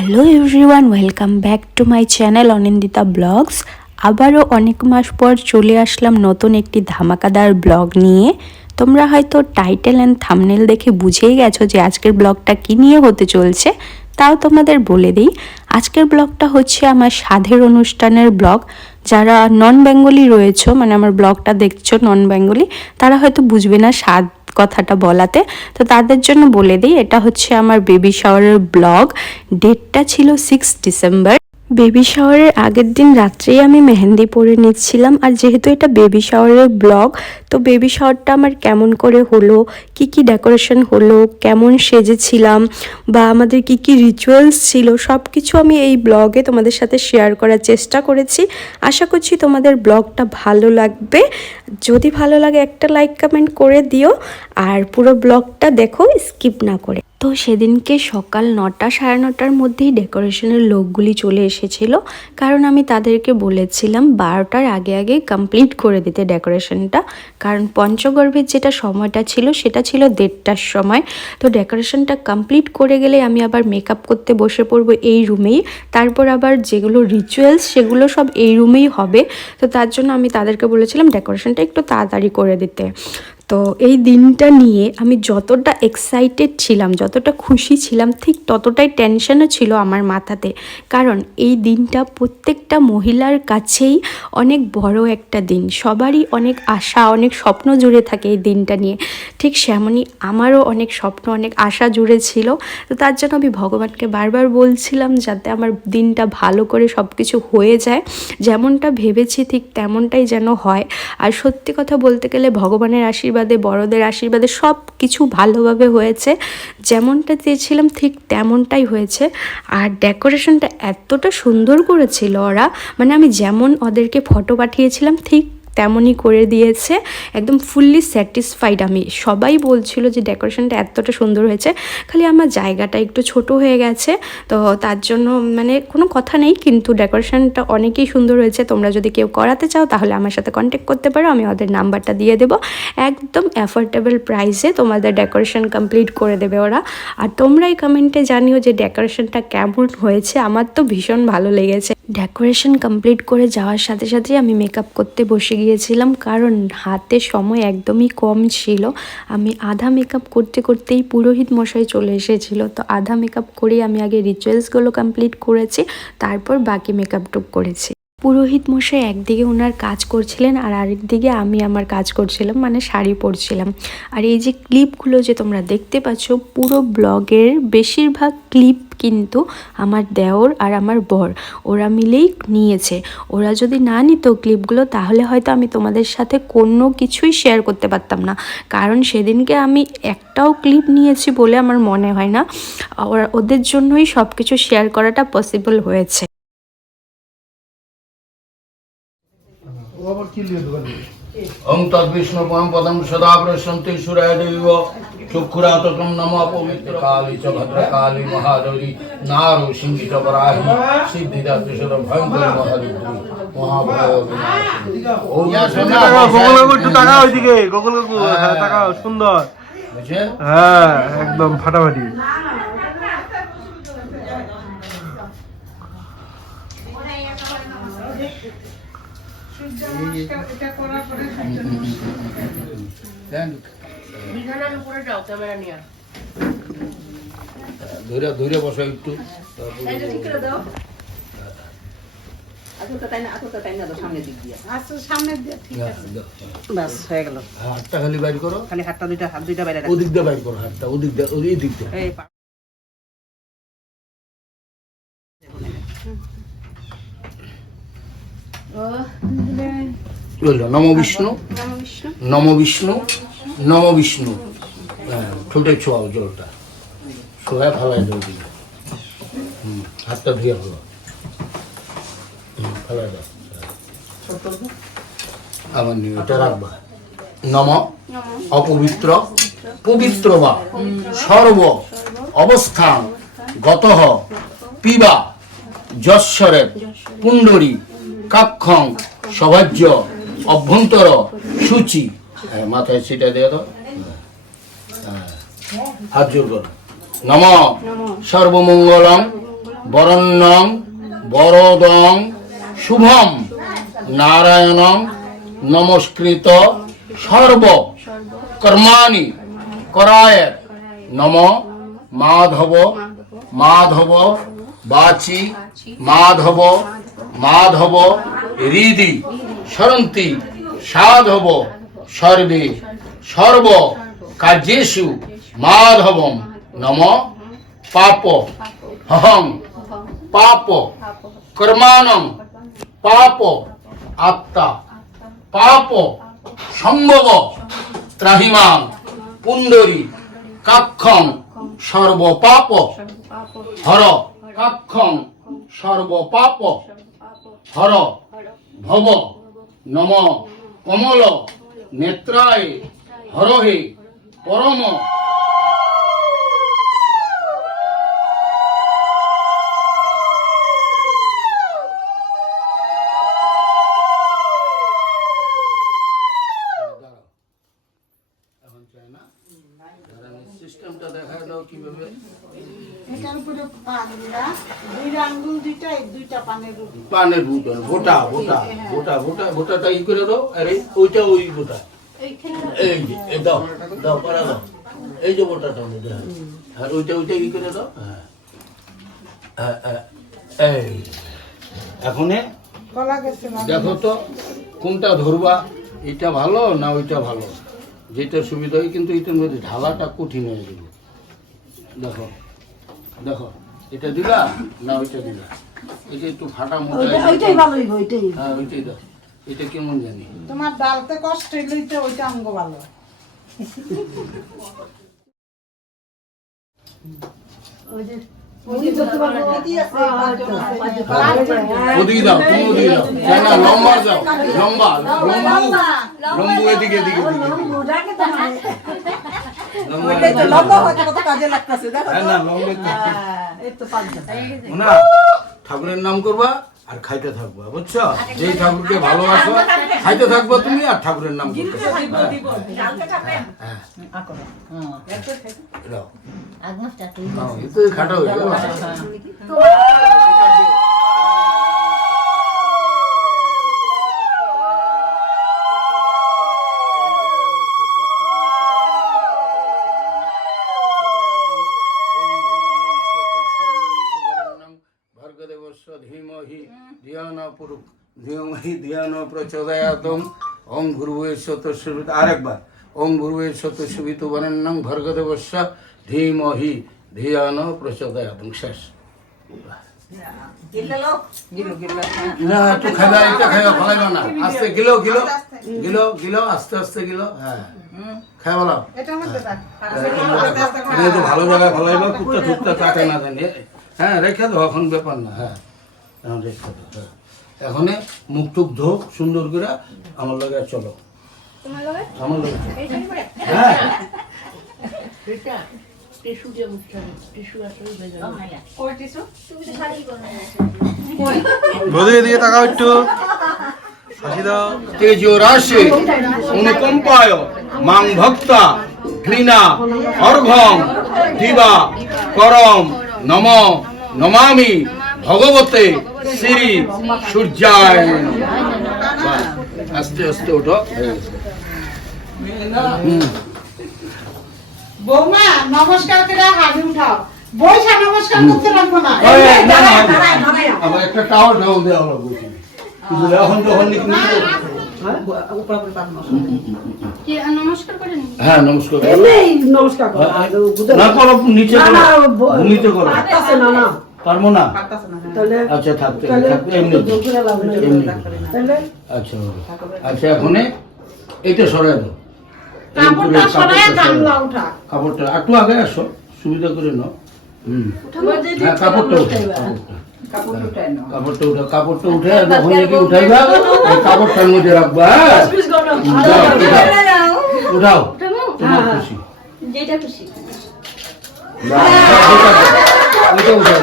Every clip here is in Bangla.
Hello everyone welcome back to my channel Anindita blogs আবারও অনেক মাস পর চলে আসলাম নতুন একটি ধামাকাদার ব্লগ নিয়ে। তোমরা হয়তো টাইটেল অ্যান্ড থামনেল দেখে বুঝেই গেছো যে আজকের ব্লগটা কী নিয়ে হতে চলছে, তাও তোমাদের বলে দিই। আজকের ব্লগটা হচ্ছে আমার সাধের অনুষ্ঠানের ব্লগ। যারা নন বেঙ্গলি রয়েছে মানে আমার ব্লগটা দেখছ নন বেঙ্গলি তারা হয়তো বুঝবে না স্বাদ কথাটা বলাতে, তো তাদের জন্য বলে দিই, এটা হচ্ছে আমার বেবি শাওয়ারের ব্লগ ডেটটা ছিল সিক্স ডিসেম্বর বেবি শাওয়ারের আগের দিন রাত্রেই আমি মেহেন্দি পরে নিচ্ছিলাম। আর যেহেতু এটা বেবি শাওয়ারের ব্লগ, তো বেবি শাওয়ারটা আমার কেমন করে হলো, কি কি ডেকোরেশন হলো, কেমন সেজেছিলাম, বা আমাদের কি কি রিচুয়ালস ছিল সব কিছু আমি এই ব্লগে তোমাদের সাথে শেয়ার করার চেষ্টা করেছি। আশা করছি তোমাদের ব্লগটা ভালো লাগবে। যদি ভালো লাগে একটা লাইক কমেন্ট করে দিও। আর পুরো ব্লগটা দেখো স্কিপ না করে। তো সেদিনকে সকাল নটা, সাড়ে নটার মধ্যেই ডেকোরেশনের লোকগুলি চলে এসেছিল। কারণ আমি তাদেরকে বলেছিলাম বারোটার আগে আগে কমপ্লিট করে দিতে ডেকোরেশনটা। কারণ পঞ্চগর্ভের যেটা সময়টা ছিল, সেটা ছিল দেড়টার সময়। তো ডেকোরেশনটা কমপ্লিট করে গেলে আমি আবার মেকআপ করতে বসে পড়ব এই রুমেই। তারপর আবার যেগুলো রিচুয়ালস সেগুলো সব এই রুমেই হবে। তো তার জন্য আমি তাদেরকে বলেছিলাম ডেকোরেশনটা একটু তাড়াতাড়ি করে দিতে। তো এই দিনটা নিয়ে আমি যতটা এক্সাইটেড ছিলাম, যতটা খুশি ছিলাম, ঠিক ততটাই টেনশনও ছিল আমার মাথাতে। কারণ এই দিনটা প্রত্যেকটা মহিলার কাছেই অনেক বড় একটা দিন। সবারই অনেক আশা, অনেক স্বপ্ন জুড়ে থাকে এই দিনটা নিয়ে। ঠিক সেমনই আমারও অনেক স্বপ্ন, অনেক আশা জুড়ে ছিল। তো তার জন্য আমি ভগবানকে বারবার বলছিলাম যাতে আমার দিনটা ভালো করে সব কিছু হয়ে যায়। যেমনটা ভেবেছি ঠিক তেমনটাই যেন হয়। আর সত্যি কথা বলতে গেলে ভগবানের আশীর্বাদে, বড়দের আশীর্বাদে সব কিছু ভালোভাবে হয়েছে। যেমনটা চেয়েছিলাম ঠিক তেমনটাই হয়েছে। আর ডেকোরেশনটা এতটা সুন্দর করেছিল ওরা। মানে আমি যেমন ওদেরকে ফটো পাঠিয়েছিলাম ঠিক তেমনই করে দিয়েছে। একদম ফুললি স্যাটিসফাইড আমি। সবাই বলছিল যে ডেকোরেশনটা এতটা সুন্দর হয়েছে। খালি আমার জায়গাটা একটু ছোট হয়ে গেছে। তো তার জন্য মানে কোনো কথা নেই, কিন্তু ডেকোরেশনটা অনেকই সুন্দর হয়েছে। তোমরা যদি কেউ করাতে চাও, তাহলে আমার সাথে কন্ট্যাক্ট করতে পারো। আমি ওদের নাম্বারটা দিয়ে দেবো। একদম অ্যাফোর্ডেবল প্রাইসে তোমাদের ডেকোরেশন কমপ্লিট করে দেবে ওরা। আর তোমরাই কমেন্টে জানিও যে ডেকোরেশনটা কেমন হয়েছে। আমার তো ভীষণ ভালো লেগেছে। ডেকোরেশন কমপ্লিট করে যাওয়ার সাথে সাথেই আমি মেকআপ করতে বসে গিয়েছিলাম, কারণ হাতে সময় একদমই কম ছিল। আমি আধা মেকআপ করতে করতেই পুরোহিত মশাই চলে এসেছিল। তো আধা মেকআপ করেই আমি আগে রিচুয়ালসগুলো কমপ্লিট করেছি, তারপর বাকি মেকআপটুক করেছি। পুরোহিত মশাই একদিকে ওনার কাজ করছিলেন আর আরেকদিকে আমি আমার কাজ করছিলাম মানে শাড়ি পরছিলাম। আর এই যে ক্লিপগুলো যে তোমরা দেখতে পাচ্ছ, পুরো ব্লগের বেশিরভাগ ক্লিপ কিন্তু আমার দেওর আর আমার বর। ওরা মিলেই নিয়েছে। ওরা যদি না নিত ক্লিপগুলো, তাহলে হয়তো আমি তোমাদের সাথে কোনো কিছুই শেয়ার করতে পারতাম না। কারণ সেদিনকে আমি একটাও ক্লিপ নিয়েছি বলে আমার মনে হয় না। ওরা, ওদের জন্যই সব কিছু শেয়ার করাটা পসিবল হয়েছে। ওং তদ্বিষ্ণু পরম পদম সদা সুরায় দেব। চক্ষুরাতকম নম পবিত্র কালী চ ভদ্রকালী মহাদৌরী নারো সিংহি চ বরাহি ভয়ঙ্কর কাকু হ্যাঁ সুন্দর। হ্যাঁ একদম ফাটাফাটি দেন। বিছানার উপরে যাও ক্যামেরা নিয়ে ধরে ধরে বসো একটু তারপরে এটা ঠিক করে দাও আতুরটা তাই না আতুরটা তাই না দাও সামনের দিক দিয়ে হ্যাঁ, বাস হাতটা খালি বাইর করো। খালি হাতটা দুইটা হাত দুইটা বাইরে ওদিক দিয়ে বাইর করো হাতটা। ওদিক দিয়ে ওই দিক দিয়ে এই পা- বলল নম বিষ্ণু নম বিষ্ণু নম বিষ্ণু। হ্যাঁ, ঠোঁটে ছোয়াও জলটা। ছোয়া ফেলাই দাও হুম, হাতটা ধুয়ে হলো ফেলাই দাও। আবার নিয়ে এটা রাখবা। নম অপবিত্র পবিত্র বা সর্ব অবস্থান গত পিবা যশ্বরের পুণ্ডরী কাক্ষং সভাজ্য অভ্যন্তর সূচি। হ্যাঁ মাথায় সেটা দিয়ে দাও। হ্যাঁ। হাত জোর করো। নম। সর্বমঙ্গলম বরণ্যং বরদং শুভম নারায়ণং নমস্কৃত সর্ব। কর্মাণি করায়। নম। মাধব মাধব বাচি মাধব মাধব হৃদি সরন্তি সাধব সর্বে, সর্ব কার্যেষু মাধবম নম পাপ, হহং পাপ, কর্মাণং পাপ, আত্মা পাপ, সম্ভব ত্রাহিমাং পুণ্ডরী কাক্ষং সর্বপাপ, হর কাক্ষং সর্বপাপ। হর ভব নম কমল। নেত্রায় হরহে পরম এখন চাই না সিস্টেমটা দেখা দাও কীভাবে এটার উপরে পান দিলা দুই আঙ্গুল দুইটা এই দুইটা পানের ভুটা ভোটা ভোটা ভোটা ভোটা ভোটাটা ই করে দাও আরে ওইটা ওই ভোটা। এই যে দাও দাও পারা দাও। এই যে ভোটাটা মধ্যে আর ওইটা ওইটা ই করে দাও হ্যাঁ। হ্যাঁ, হ্যাঁ, এই এখন দেখো তো কোনটা ধরবা এটা ভালো না ওইটা ভালো? যেটা সুবিধা হয় কিন্তু এটার মধ্যে ঢালাটা কঠিন হয়ে যাবে। দেখো দেখো এটা দিলা না ওইটা দিলা এটা একটু ফাটা মোটা ওইটাই ভালো হইব ওইটাই। হ্যাঁ ওইটাই দাও এটা কেমন জানি? তোমার ডালতে কষ্ট লইতে ওইটা অঙ্গ ভালো। ওদিকে দাও তুমি ওদিকে দাও না লম্বা যাও লম্বা লম্বু। লম্বু এদিকে এদিকে এদিকে লম্বা লম্বা হয়তো কত কাজে লাগতেছে দেখো হ্যাঁ না লম্বা এই তো পাঁচজন না ঠাকুরের নাম করবা আর খাইতে থাকবা বুঝছ? যেই ঠাকুরকে ভালোবাসো খাইতে থাকবা তুমি আর ঠাকুরের নাম করতে থাকবা। হ্যাঁ, হ্যাঁ, খাটা হয়ে গেল ভর্গদেবস্য ধীমহি ধিয়ান পুরু ধীমহি ধিয়ান প্রচোদয়াতম। ওম গুরুয়ে শতসুবিত আরেকবার। ওম গুরুয়ে শতসুবিত বরেণ্যং ভর্গদেবস্য ধীমহি। ধিয়ান প্রচোদয়াতম। শেষ। গিলো গিলো না একটু খাইবা এটা খাইবা ফলাইবা না। আস্তে গিলো গিলো। গিলো গিলো আস্তে আস্তে গিলো। হ্যাঁ। খাই বলো। একটু ভালো জায়গায় ফলাইবা কুত্তা টুকটা কাটে না জানি। হ্যাঁ রেখে দাও এখন ব্যাপার না। হ্যাঁ। রেখে দাও হ্যাঁ। এখন মুখ টুক ধো সুন্দর করে আমার লগে চলো। আমার লগে। হ্যাঁ। বৌদি এদিকে তাকাও একটু। হাসি দাও। তেজো রাশি অনুকম্পায় মাং ভক্তা ঘৃণা দিবা করম নম নমামি ভগবতে শ্রী সূর্যায় আস্তে আস্তে ওঠো। বৌমা নমস্কার করে হাড়ি উঠাও। বইসা নমস্কার করতে রাখব না। আবার একটা টাওয়ার ঢাল দেওয়া লাগবে এখন করে হ্যাঁ নমস্কার নমস্কার করো। না করো নিচে করো। না, ভূমিতে করো। না, না। পারব না? হ্যাঁ। তাহলে আচ্ছা থাকতে এমনি। এমনি আচ্ছা আচ্ছা এখন এইটা সরাই দাও। কাপড়টা একটু আগে আসো সুবিধা করে নাও। হুম। হ্যাঁ কাপড়টা উঠে কাপড়টা। কাপড় কাপড়টা উঠে কাপড়টা উঠে যখন নাকি উঠাইবা এই কাপড়টার মধ্যে রাখবা হ্যাঁ। উঠাও। উঠাও। তোমার খুশি। যেটা খুশি। ওইটা উঠাও।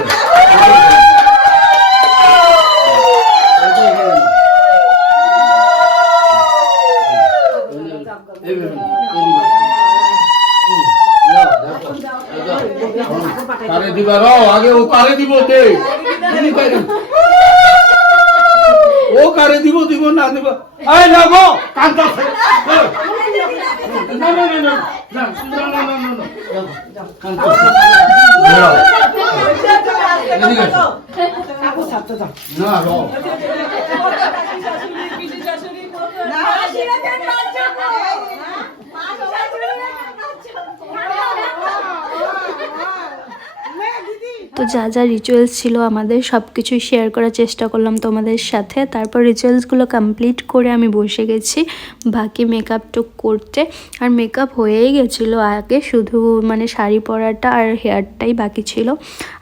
দিবা আগে ও তারে দিব দে শুনি পাই ও কারে দিব দিব না দিব আই না গো না 잡다 잡. 나 로. যা যা রিচুয়ালস ছিল আমাদের সব কিছুই শেয়ার করার চেষ্টা করলাম তোমাদের সাথে। তারপর রিচুয়ালসগুলো কমপ্লিট করে আমি বসে গেছি, বাকি মেকআপটুক করতে। আর মেকআপ হয়েই গেছিল আগে, শুধু মানে শাড়ি পরাটা আর হেয়ারটাই বাকি ছিল।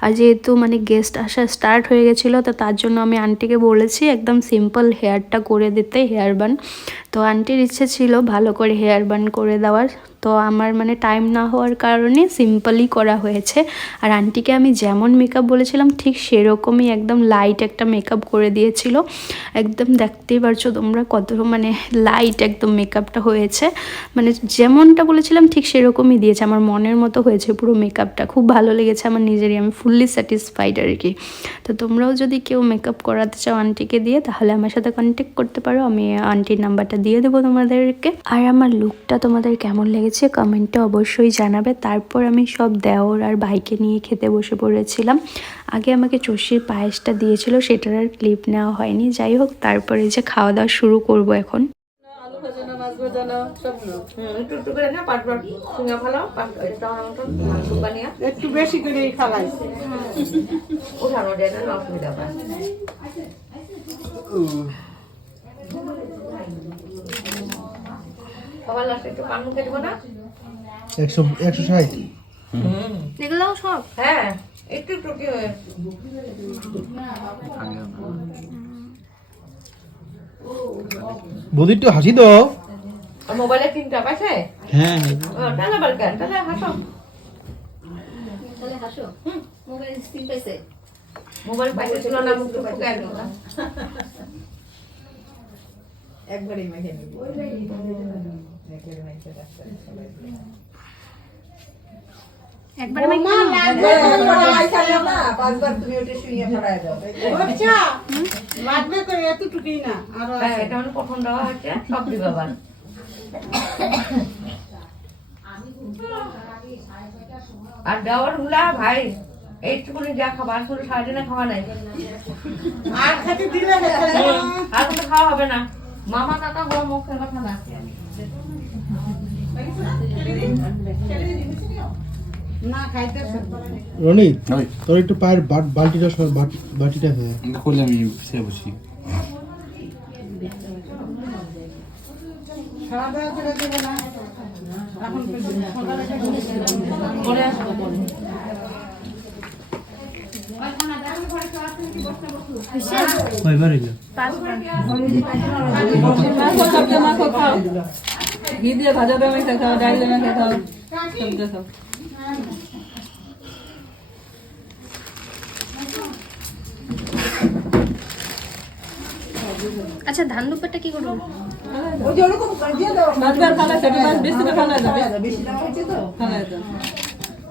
আর যেহেতু মানে গেস্ট আসা স্টার্ট হয়ে গেছিল, তো তার জন্য আমি আন্টিকে বলেছি, একদম সিম্পল হেয়ারটা করে দিতে হেয়ার বান তো আন্টির ইচ্ছে ছিল ভালো করে হেয়ার বান করে দেওয়ার। তো আমার মানে টাইম না হওয়ার কারণে সিম্পলই করা হয়েছে। আর আন্টিকে আমি যেমন মেকআপ বলেছিলাম, ঠিক সেরকমই একদম লাইট একটা মেকআপ করে দিয়েছিল। একদম দেখতেই পারছ তোমরা কত মানে লাইট একদম মেকআপটা হয়েছে। মানে যেমনটা বলেছিলাম, ঠিক সেরকমই দিয়েছে। আমার মনের মতো হয়েছে পুরো মেকআপটা খুব ভালো লেগেছে আমার নিজেরই। আমি ফুললি স্যাটিসফাইড আর কি। তো তোমরাও যদি কেউ মেকআপ করাতে চাও আন্টিকে দিয়ে, তাহলে আমার সাথে কন্ট্যাক্ট করতে পারো। আমি আন্টির নাম্বারটা দিয়ে দেবো তোমাদেরকে। আর আমার লুকটা তোমাদের কেমন লেগেছে কমেন্টে অবশ্যই জানাবে। তারপর আমি সব দেওর আর ভাইকে নিয়ে খেতে বসে পড়েছিলাম। আগে আমাকে চষির পায়েসটা দিয়েছিল সেটার আর ক্লিপ নেওয়া হয়নি। যাই হোক তারপরে যে খাওয়া দাওয়া শুরু করব এখন। আলু ভাজানো মাছ ভাজানো সব নাও একটু একটু করে না পাট পাট শুঙ্গা ফালাও সবার লাস্টে একটু পান মুখে দেবো না? একশো একশো ষাট। এগুলো সব? হ্যাঁ একটু হয়ে তো হাসি তো আর মোবাইলে তিনটা পাইছে? হ্যাঁ। ও, টানা বালকা টানা হাসো। তাহলে হাসো। হুম মোবাইল স্ক্রিন পাইছে। মোবাইল পাইছে ছিল না মুখ টুক একবারই মেখে নিবি। একবারে পাঁচবার তুমি ওটা শুয়ে ফেলায় দাও। আচ্ছা লাগবে করে এতটুকুই না আরও হ্যাঁ এটা প্রথম দেওয়া হচ্ছে সব দিবে আবার। আর দেওয়ারগুলা ভাই এইটুকুনি যা খাবার আসলে সারাদিনে খাওয়া নাই। আর খেতে দিলে আর কোনো খাওয়া হবে না। মামা কাকা গো মুখের কথা না না। খাইতেছে রনিত। তোর একটু পায়ের বাট- বালতিটা সর বাট- বাটিটা হ্যাঁ করলে আমি সে বসি। করে দেবে না এখন পরে আসব। কয়বার হইল? আচ্ছা ধান দুপাটা কি করব? ওই যে ওরকম বেশি যাবে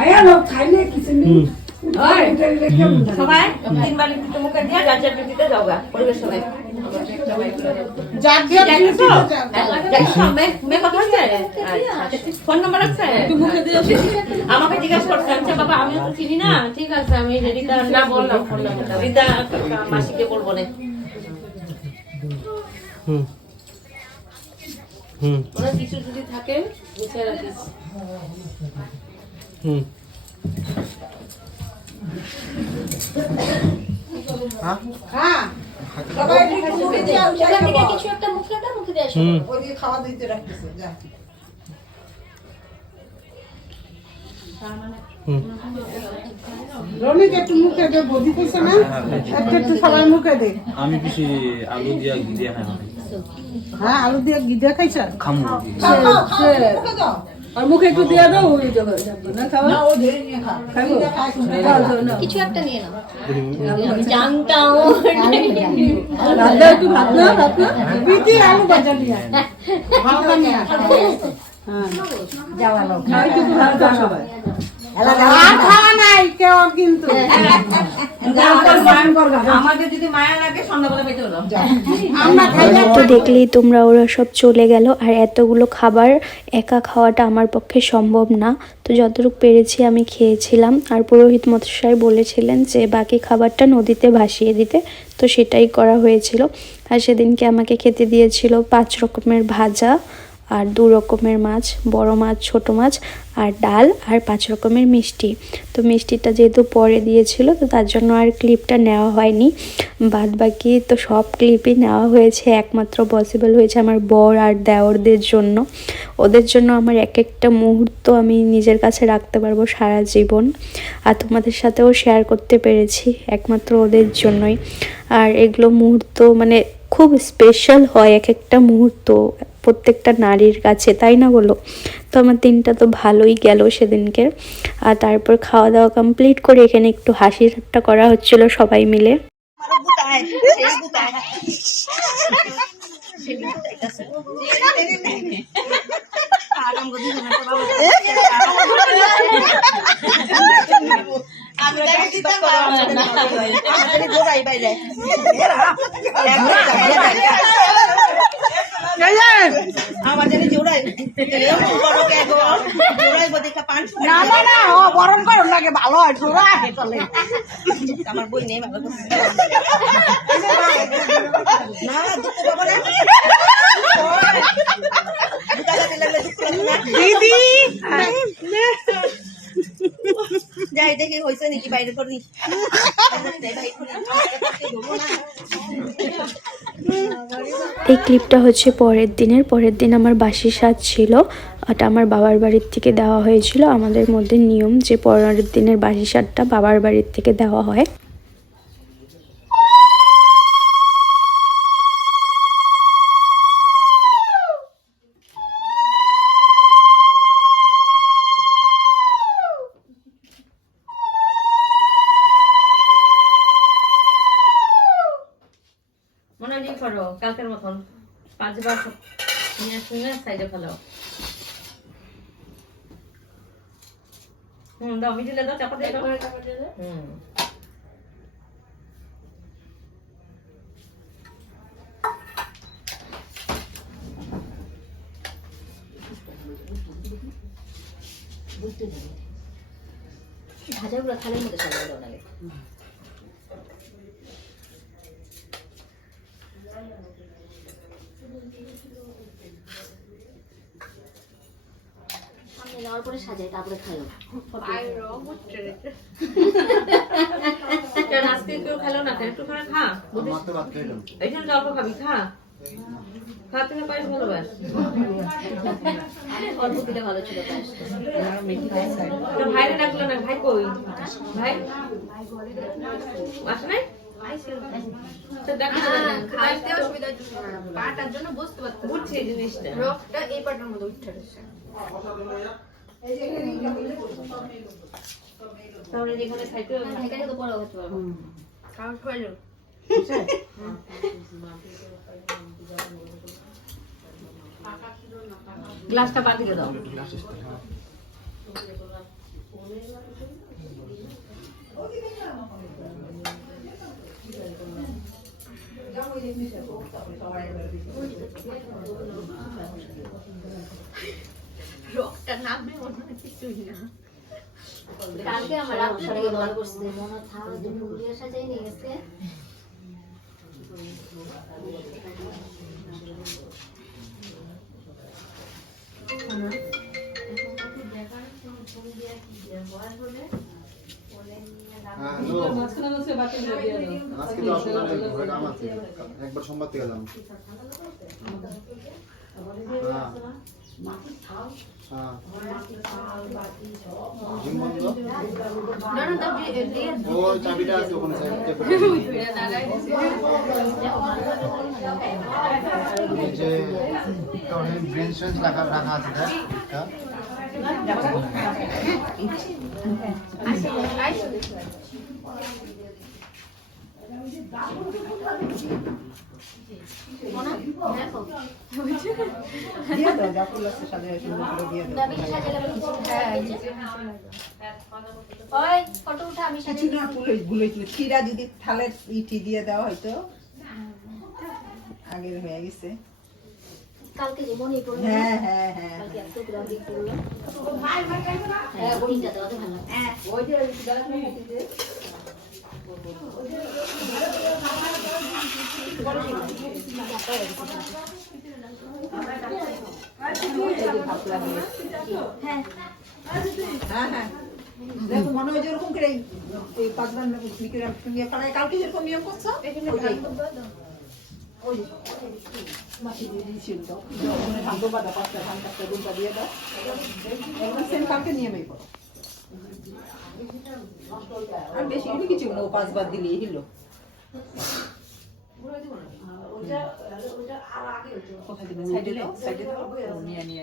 দে খাইয়া লোক খাইলে কিছু নেই সবাই তিনবার লিখিত মুখে দিয়ে গাছের পিঠিতে যাও গা পরিবেশ সবাই যার যার দিতে যাও ফোন নাম্বার আছে? আমাকে জিজ্ঞাসা করছে আচ্ছা বাবা আমি তো চিনি না। ঠিক আছে আমি রিতা না বললাম ফোন নাম্বারটা। রিতা মাসিকে বলব না। হুম। হুম। কিছু যদি থাকে হ্যাঁ, হ্যাঁ, হ্যাঁ। আমি কিছু আলু দিয়া গিদিয়া খাই। হ্যাঁ আলু দিয়া গিদিয়া খাইছা? খামু। আর মুখে একটু দিয়ে দাও ওই না খাওয়া খাব? কিছু একটা নিয়ে নাও। আমি জানতাম। ভাত একটু ভাত না ভাত না বিটি আলু ভাজা নিয়ে ভালো নিয়ে খাই কিন্তু ভাত সবাই। আর খাওয়া নাই কেউ কিন্তু? তো দেখলেই তোমরা ওরা সব চলে গেল আর এতগুলো খাবার একা খাওয়াটা আমার পক্ষে সম্ভব না। তো যতটুকু পেরেছি আমি খেয়েছিলাম। আর পুরোহিত মশাই বলেছিলেন যে বাকি খাবারটা নদীতে ভাসিয়ে দিতে। তো সেটাই করা হয়েছিল। আর সেদিনকে আমাকে খেতে দিয়েছিল পাঁচ রকমের ভাজা। আর দু রকমের মাছ, বড় মাছ, ছোট মাছ, আর ডাল আর পাঁচ রকমের মিষ্টি। তো মিষ্টিটা যেহেতু পরে দিয়েছিল, তো তার জন্য আর ক্লিপটা নেওয়া হয়নি। বাদ বাকি তো সব ক্লিপই নেওয়া হয়েছে, একমাত্র পসিবল হয়েছে আমার বর আর দেওরদের জন্য। ওদের জন্য আমার এক একটা মুহূর্ত আমি নিজের কাছে রাখতে পারব সারা জীবন। আর তোমাদের সাথেও শেয়ার করতে পেরেছি, একমাত্র ওদের জন্যই। আর এগুলো মুহূর্ত মানে খুব স্পেশাল হয় এক একটা মুহূর্ত। প্রত্যেকটা নারীর কাছে, তাই না বলো? তো আমার দিনটা তো ভালোই গেল সেদিনকে। আর তারপর খাওয়া দাওয়া কমপ্লিট করে এখানে একটু হাসি ঠাট্টা করা হচ্ছিল সবাই মিলে। না না না ও বরণ করুন লাগে ভালো হয় ছোড়া আহে চলে দিদি! যাই দেখি হয়েছে নাকি বাইরে করি? এই ক্লিপটা হচ্ছে পরের দিনের। পরের দিন আমার বাসি সাজ ছিল। ওটা আমার বাবার বাড়ির থেকে দেওয়া হয়েছিল। আমাদের মধ্যে নিয়ম যে পরের দিনের বাসি সাজটা বাবার বাড়ির থেকে দেওয়া হয়। করো কালকের মতন। পাঁচবার নিয়ে আসুন সাইডে ফেলাও হুম দাও মিডিলে দাও চাপা দিয়ে দাও। হুম। ভাজাগুলো থালের মধ্যে সাজাই দাও নেওয়ার পরে সাজাই তারপরে খাইও। আজকে কেউ খেলো না? একটু করে খা। বুঝিস অল্প খাবি খা। খা তুমি পাইস ভালোবাস। অল্প পিঠে ভালো ছিল পায়েসটা ভাইরে ডাকলো না? ভাই কই? ভাই? আসে নাই? তো দেখো খাইতে পাটার জন্য বুঝতে পারতো বুঝছি এই জিনিসটা। রোগটা এই পাটার মধ্যে উঠে রয়েছে। তাহলে যেখানে খাইতে এখানে তো হতে পারব। কারণ গ্লাসটা বাদ দিয়ে দাও। রোগটা নামবে মনে হয় কিছুই না কালকে আমার রাত্রে থেকে ভালো করছে মনে থাম দুপুর দিয়ে সাজাই নিয়ে গেছে একবার সোমবার থেকে যাব চাবিটা আছে ওখানে নিচে ব্রেন স্ট্রেন্স রাখা আছে এটা ওই ফটো উঠা আমি সাথে ক্ষীরা যদি থালে ইটি দিয়ে দেওয়া হয়তো। আগের হয়ে গেছে। কালকে যে মনে পড়ল হ্যাঁ হ্যাঁ হ্যাঁ। কালকে এত গ্রাফি করল হ্যাঁ তিনটা দেওয়াতে ভালো লাগে। হ্যাঁ হ্যাঁ দেখো মনে হয় যে ওরকম করে এই পাঁচবার তুমি পাড়ায় কালকে যেরকম নিয়ম করছ ওই মাটি দিয়ে দিয়েছিল তো। ধান দোবা দাও, পাঁচটা দিয়ে দাও। একদম কালকে নিয়মেই করো। আর বেশি হলে কিছু না, পাঁচবার দিলেই হলো। কোথায় দিবেন সাইডে দাও, সাইডে দাও। নিয়ে নিয়ে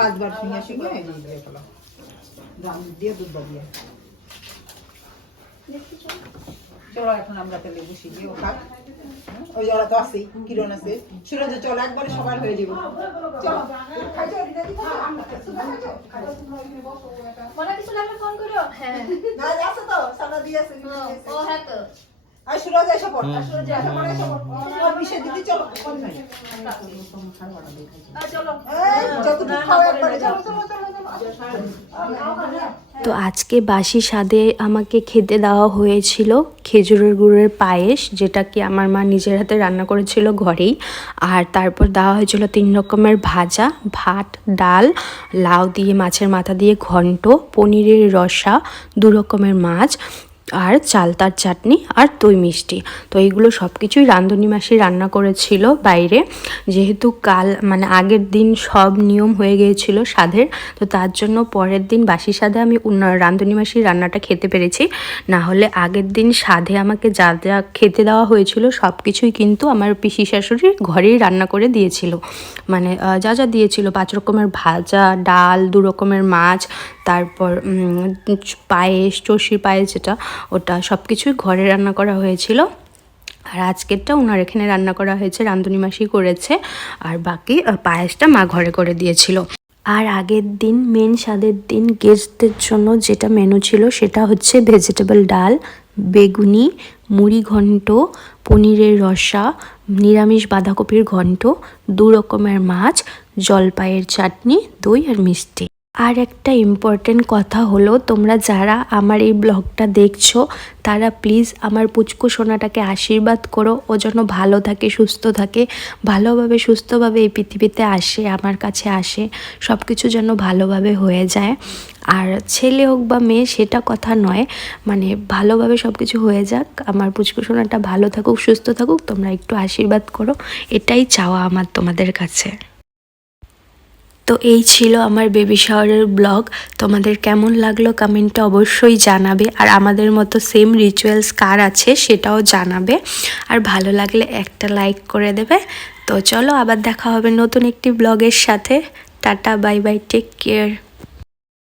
পাঁচবার এই যে দিয়ে ফেলো গাম দিয়ে দুধ দিয়ে চলো এখন আমরা তাহলে বসি দিয়ে খাক ওই ওরা তো আছেই কিরণ আছে। সুরজ চলো একবারে সবার হয়ে যাব। চলো। কিছু লাগলে ফোন করো হ্যাঁ। আছে তো। সানা দিয়ে আছে ও হ্যাঁ তো। সুরজ এসে পড় সুরজ এসে পড় এসে পড়। আর বিশে দিদি চলো চলো। যতটুকু খাও একবারে চলো চলো চলো চলো। তো আজকে বাসি স্বাদে আমাকে খেতে দেওয়া হয়েছিল খেজুরের গুড়ের পায়েস যেটা কি আমার মা নিজের হাতে রান্না করেছিল ঘরেই। আর তারপর দেওয়া হয়েছিল তিন রকমের ভাজা ভাত ডাল লাউ দিয়ে মাছের মাথা দিয়ে ঘন্ট পনিরের রসা দু রকমের মাছ। আর চালতার চাটনি আর দই মিষ্টি। তো এইগুলো সব কিছুই রান্ধুনি মাসি রান্না করেছিল বাইরে। যেহেতু কাল মানে আগের দিন সব নিয়ম হয়ে গিয়েছিল স্বাদের, তো তার জন্য পরের দিন বাসি স্বাদে আমি রান্ধুনি মাসির রান্নাটা খেতে পেরেছি। না হলে আগের দিন স্বাদে আমাকে যা যা খেতে দেওয়া হয়েছিল সব কিছুই কিন্তু আমার পিসি শাশুড়ি ঘরেই রান্না করে দিয়েছিল। মানে যা যা দিয়েছিল, পাঁচ রকমের ভাজা, ডাল, দু রকমের মাছ তারপর পায়েস, চষির পায়েস যেটা, ওটা সব কিছুই ঘরে রান্না করা হয়েছিল। আর আজকেরটা ওনার এখানে রান্না করা হয়েছে রান্ধুনি মাসি করেছে, আর বাকি পায়েসটা মা ঘরে করে দিয়েছিল। আর আগের দিন, মেন স্বাদের দিন গেস্টদের জন্য যেটা মেনু ছিল, সেটা হচ্ছে ভেজিটেবল ডাল, বেগুনি, মুড়ি ঘন্ট, পনিরের রসা, নিরামিষ বাঁধাকপির ঘন্ট, দু রকমের মাছ, জলপাইয়ের চাটনি, দই আর মিষ্টি। আর একটা ইম্পর্টেন্ট কথা হলো, তোমরা যারা আমার এই ব্লগটা দেখছ, তারা প্লিজ আমার পুচকু সোনাটাকে আশীর্বাদ করো, ও যেন ভালো থাকে, সুস্থ থাকে, ভালোভাবে, সুস্থভাবে এই পৃথিবীতে আসে, আমার কাছে আসে সব কিছু যেন ভালোভাবে হয়ে যায়। আর ছেলে হোক বা মেয়ে, সেটা কথা নয় মানে ভালোভাবে সব কিছু হয়ে যাক, আমার পুচকু সোনাটা ভালো থাকুক, সুস্থ থাকুক, তোমরা একটু আশীর্বাদ করো, এটাই চাওয়া আমার তোমাদের কাছে। তো এই ছিল আমার বেবি শাওয়ারের ব্লগ তোমাদের কেমন লাগল কমেন্টটা অবশ্যই জানাবে। আর আমাদের মতো সেম রিচুয়ালস কার আছে সেটাও জানাবে। আর ভালো লাগলে একটা লাইক করে দেবে। তো চলো আবার দেখা হবে নতুন একটি ব্লগের সাথে। Tata bye bye take care